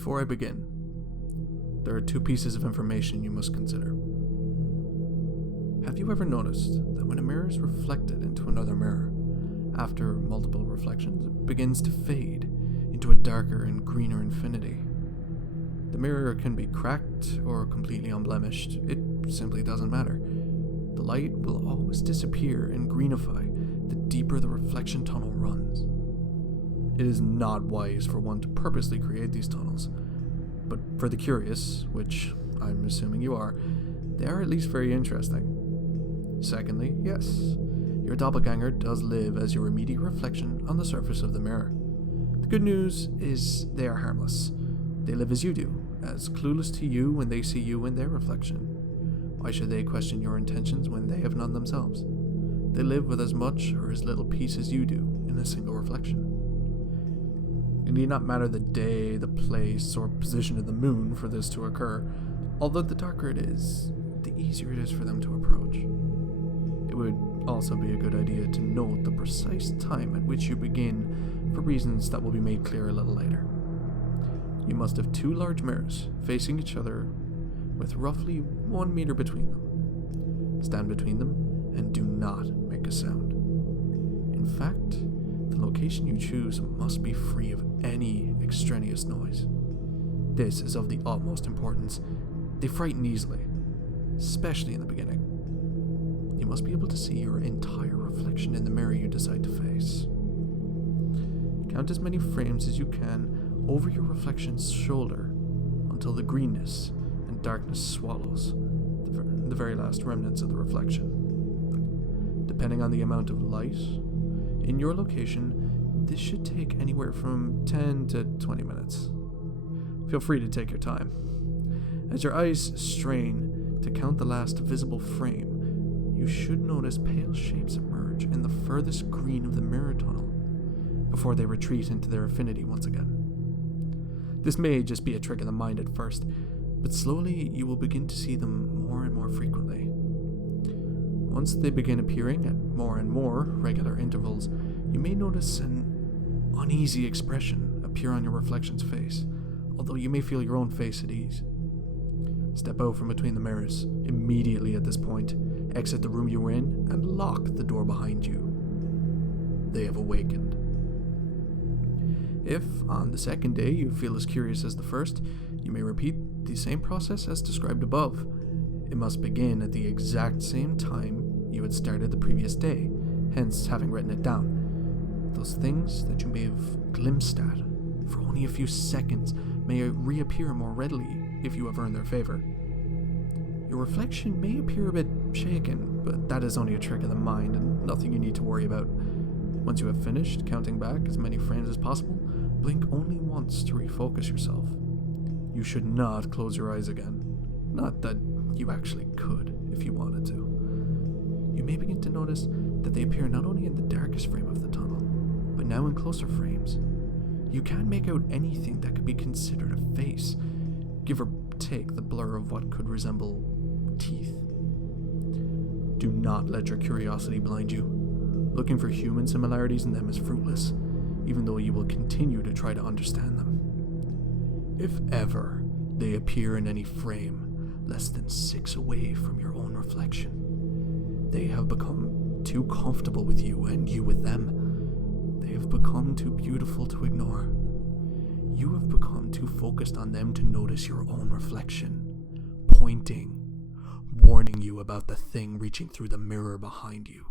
Before I begin, there are two pieces of information you must consider. Have you ever noticed that when a mirror is reflected into another mirror, after multiple reflections, it begins to fade into a darker and greener infinity? The mirror can be cracked or completely unblemished. It simply doesn't matter. The light will always disappear and greenify the deeper the reflection tunnel runs. It is not wise for one to purposely create these tunnels, but for the curious, which I'm assuming you are, they are at least very interesting. Secondly, yes, your doppelganger does live as your immediate reflection on the surface of the mirror. The good news is they are harmless. They live as you do, as clueless to you when they see you in their reflection. Why should they question your intentions when they have none themselves? They live with as much or as little peace as you do in a single reflection. It need not matter the day, the place, or position of the moon for this to occur. Although the darker it is, the easier it is for them to approach. It would also be a good idea to note the precise time at which you begin for reasons that will be made clear a little later. You must have two large mirrors facing each other with roughly 1 meter between them. Stand between them and do not make a sound. In fact, the location you choose must be free of any extraneous noise. This is of the utmost importance. They frighten easily, especially in the beginning. You must be able to see your entire reflection in the mirror you decide to face. Count as many frames as you can over your reflection's shoulder until the greenness and darkness swallows the very last remnants of the reflection. Depending on the amount of light in your location, this should take anywhere from 10 to 20 minutes. Feel free to take your time. As your eyes strain to count the last visible frame, you should notice pale shapes emerge in the furthest green of the mirror tunnel before they retreat into their affinity once again. This may just be a trick of the mind at first, but slowly you will begin to see them more and more frequently. Once they begin appearing at more and more regular intervals, you may notice an uneasy expression appear on your reflection's face, although you may feel your own face at ease. Step out from between the mirrors immediately at this point, exit the room you were in, and lock the door behind you. They have awakened. If, on the second day, you feel as curious as the first, you may repeat the same process as described above. It must begin at the exact same time you had started the previous day, hence having written it down. Those things that you may have glimpsed at for only a few seconds may reappear more readily if you have earned their favor. Your reflection may appear a bit shaken, but that is only a trick of the mind and nothing you need to worry about. Once you have finished counting back as many frames as possible, blink only once to refocus yourself. You should not close your eyes again. Not that you actually could if you wanted to. You may begin to notice that they appear not only in the darkest frame of the tunnel, but now in closer frames. You can't make out anything that could be considered a face, give or take the blur of what could resemble teeth. Do not let your curiosity blind you. Looking for human similarities in them is fruitless, even though you will continue to try to understand them. If ever they appear in any frame less than 6 away from your own reflection, they have become too comfortable with you and you with them. They have become too beautiful to ignore. You have become too focused on them to notice your own reflection, pointing, warning you about the thing reaching through the mirror behind you.